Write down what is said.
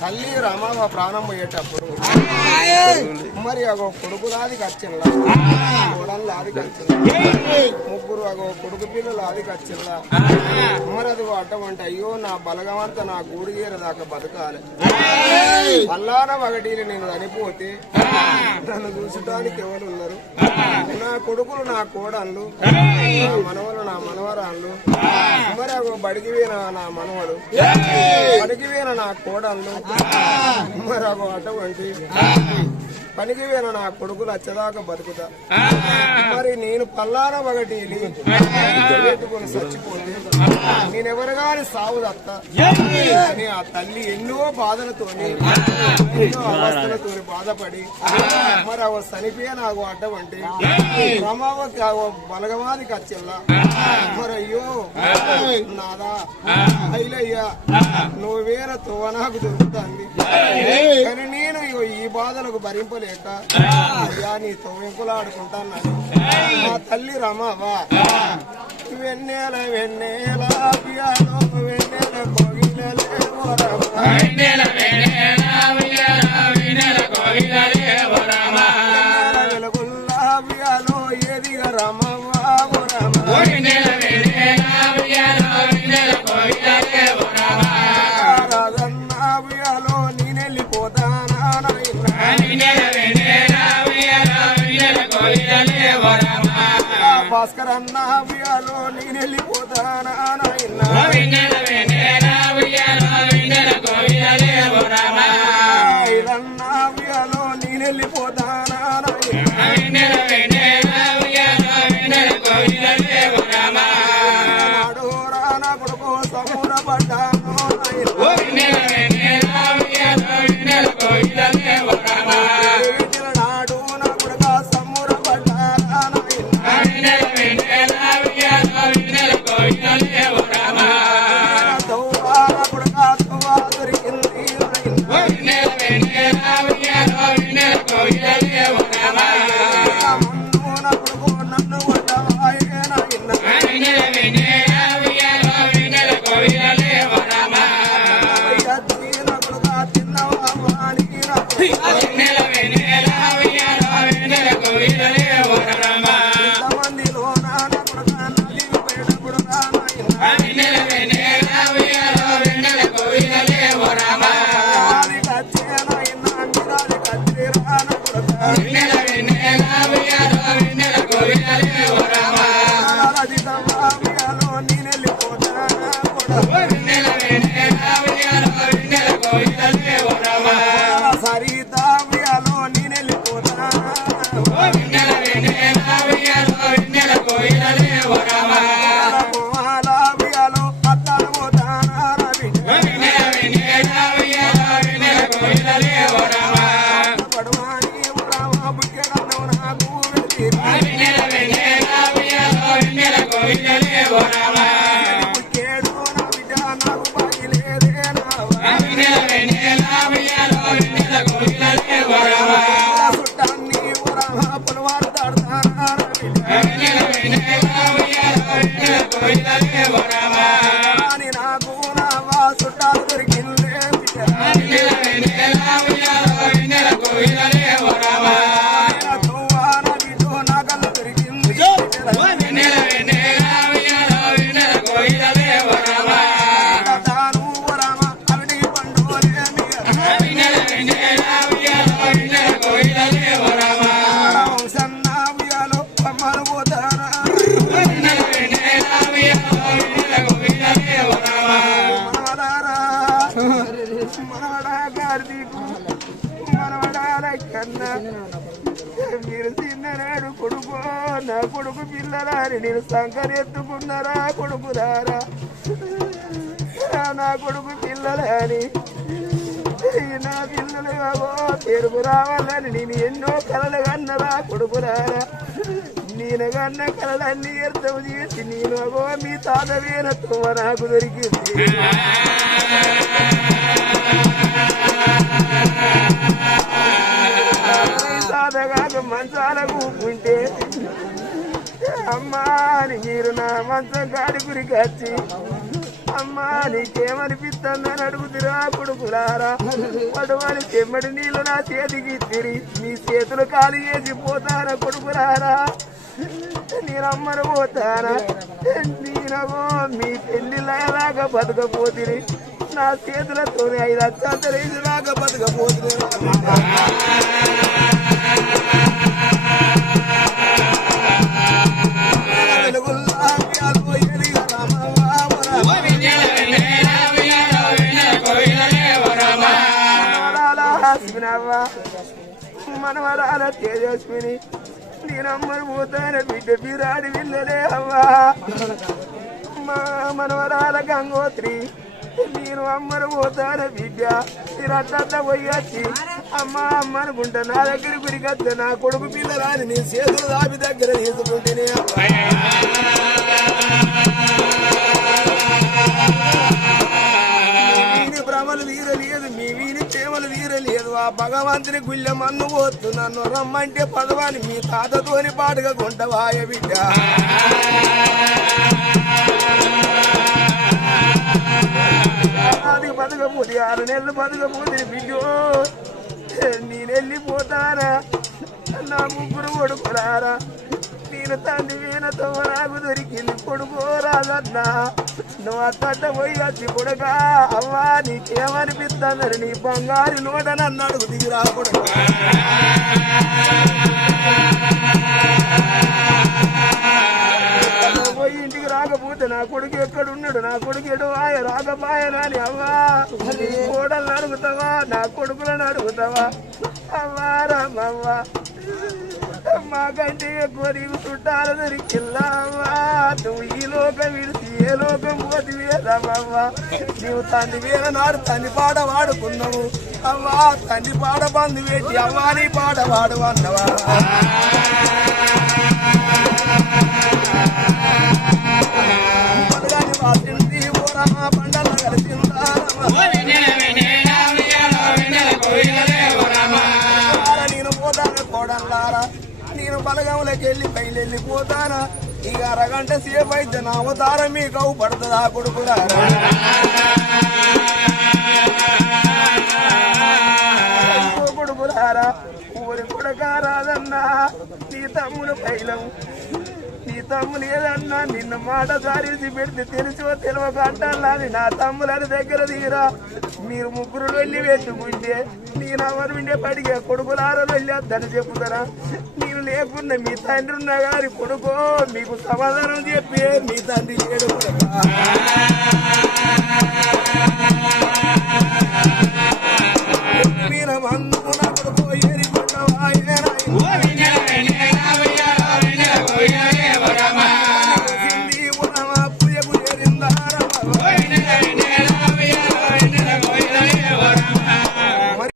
తల్లి రమావ ప్రాణం పోయేటప్పుడు మరి అగో కొడుకు లాది కచ్చిల్లా కోడళ్ళు ముగ్గురు అగో కొడుకు పిల్లలు అది కచ్చిల్లా మరి అది అడ్డమంటే అయ్యో నా బలగమంతా నా గూడిగేర దాకా బతకాలి. పల్లాన ఒకటి నేను చనిపోతే నన్ను చూసడానికి ఎవరు ఉన్నారు? నా కొడుకులు నా కోడళ్ళు నా మనవలు నా మనవరాళ్ళు మరి ఒక బడికి పోయిన నా మనవలు బడికి పోయిన నా కోడళ్ళు మరి అగో అటువంటి పనికి పోయిన నా కొడుకులు వచ్చేదాకా బతుకుతా. మరి నేను పల్లాన ఒకటి పెట్టుకొని చచ్చిపోతే నేనెవరు గాని సావు దత్త. అని ఆ తల్లి ఎన్నో బాధలతోని ఎన్నో అవస్థలతో బాధపడి మరి అవ చనిపోయే నాకు అడ్డమంటే రమావకి ఆ బలగవాదికి వచ్చిల్లా మరి అయ్యో నాదా అయిలయ్యా నువ్వేర తోవ నాకు దొరుకుతుంది. కానీ నేను బాధలకు భరింపలేక అయ్యా నీతో వెంకులాడుకుంటాను మా తల్లి రమావా వెన్నెల వెన్నెల వెన్నెల కోగిలలే భాస్కర్ అన్న పియాలో నేనెళ్ళిపోతానా నాయనా. ఐలన్న పియాలో నేనెళ్ళిపోతానా అని కొడుకు పిల్లలారి నేను సంకరెత్తుకున్నారా కొడుకురారా నా కొడుకు పిల్లలని నా పిల్లలు బాబో పెరుగు రావాలని నేను ఎన్నో కలలు కన్నరా కొడుకురారా నేను కన్న కలలన్నీ అర్థం చేసి నేను అగో మీ తాత వీరత్వ నాకు దొరికింది. తాతగాక మంచాల కూకుంటే అమ్మా మీరు నా మంచం కాడి గురికి వచ్చి. అమ్మా నీకేమనిపిస్తుందని అడుగుతురా కొడుకులారా. పడవని చెమ్మడి నీళ్ళు నా చేతికి తిరి. మీ చేతులు ఖాళీ చేసి పోతారా కొడుకులారా? నేనమ్మను పోతానా? నేనగో మీ పెళ్ళిలాగా బతకపోతుంది నా చేతులతోనే ఐదు అత్యంతరేసి లాగా బతకపోతుంది హాస్మినవ్వ మనవరాల తేజస్విని నేనమ్మను పోతాన బిడ్డ బిరాడి విల్లలే అవ్వా. మా మనవరాల గంగోత్రి. నేను అమ్మను పోతాన బిడ్డ. మీరట్ట పోయొచ్చి అమ్మ అమ్మ అనుకుంటా నా దగ్గర గురికొస్తే నా కొడుకు పిల్లరాని నీ చేతులు దాపి దగ్గర తీసుకుంటేనే భగవంతుని గుళ్ళ మన్ను పోతు నన్ను రమ్మంటే పదవాని మీ తాతతోని పాటుగా గుంటవాయ బిడ్డ. అది బతకపోతే ఆరు నెలలు బతకపోతే బిడ్డో. నేను వెళ్ళిపోతానా నా ముగ్గురు కొడుకురారా నేను తండ్రి వీణతో నాకు దొరికింది కొడుకోరాదన్నా నువ్వు అత్త పోయి వచ్చి కొడుకా. అవ్వా నీకేమనిపిస్తుందని నీ బంగారు లోడని నన్ను అడుగు దిగిరా కొడుకు. పోయి ఇంటికి రాకపోతే నా కొడుకు ఎక్కడున్నాడు? నా కొడుకు ఎడు ఆయ రాకపోయా అవ్వా. నీ కోడలను అడుగుతావా? నా కొడుకులను అడుగుతావా? అవ్వా రామవ్వా. మాకంటే ఎక్కువ నీకు చుట్టాలు దొరికిల్లావా? నువ్వు ఈ లోకం విడిచి ఏ లోకం పోతివే నీవు తండ్రి మీద నాడు తండ్రి పాట వాడుకున్నావు అవ్వా తండ్రి పాట బంధు పెట్టి అవ్వా నీ పాట వాడు అన్నవా? నేను బలగంలోకి వెళ్ళి బయలుదేరి ఇక అరగంట సేపు అయితే నా అవతారం మీకు అవుపడుతుందా పడుతుందా కొడుకులారా ఊరి కొడకారాదన్నా నీ తమ్ముడు పైలం. నీ తమ్ముడు ఏదన్నా నిన్న మాట సారేసి పెడితే తెలుసో తెలియక అంటాలని నా తమ్ములని దగ్గర దిగిరా మీరు ముగ్గురు వెళ్ళి పెట్టుకుంటే నేను ఎవరు విండే పడిగా కొడుకులారా వెళ్ళొద్దని చెప్పుతారా నీ లేకుండా మీ తండ్రి ఉన్న గారి కొడుకో మీకు సమాధానం చెప్పి మీ తండ్రి చేయడం